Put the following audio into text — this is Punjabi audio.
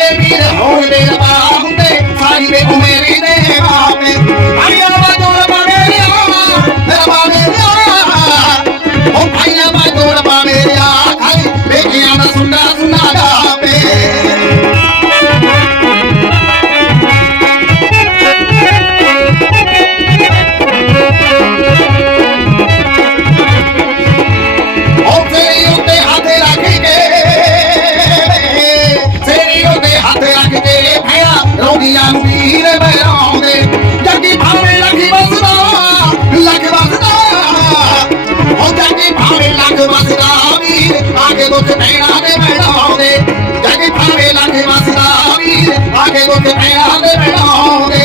লাগে ਲੱਗ ਵਸਦਾ ਵੀਰ ਆਗੇ ਦੁੱਖ ਪੈਣਾ ਦੇ ਬਣਾਉਂਦੇ ਜਗ ਥਾਵੇਂ ਲੱਗ ਵਸਦਾ ਵੀਰ ਆਗੇ ਦੁੱਖ ਪੈਣਾ ਦੇ ਬਣਾਉਂਦੇ